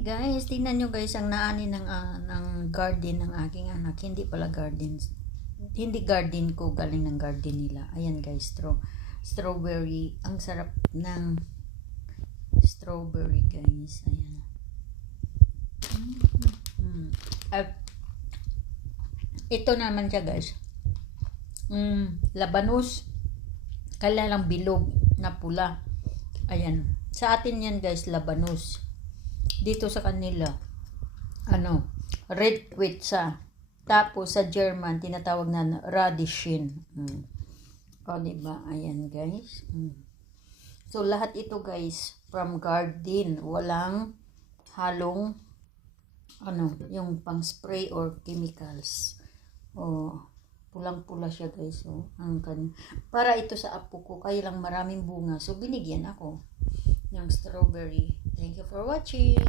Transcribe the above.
Guys, tingnan nyo guys ang naani ng garden ng aking anak. Hindi pala garden. Hindi garden ko, galing ng garden nila. Ayan guys, strawberry. Ang sarap ng strawberry guys. Ayan. At ito naman siya guys. Labanos. Kalalang bilog na pula. Ayan. Sa atin yan guys, labanos. Dito sa kanila, red quetza. Tapos sa German, tinatawag na radishin. O, diba? Ayan guys. So, lahat ito guys, from garden. Walang halong, yung pang spray or chemicals. Pulang-pula siya guys. Para ito sa apo ko, kaya lang maraming bunga. So, binigyan ako ng strawberry. Thank you for watching.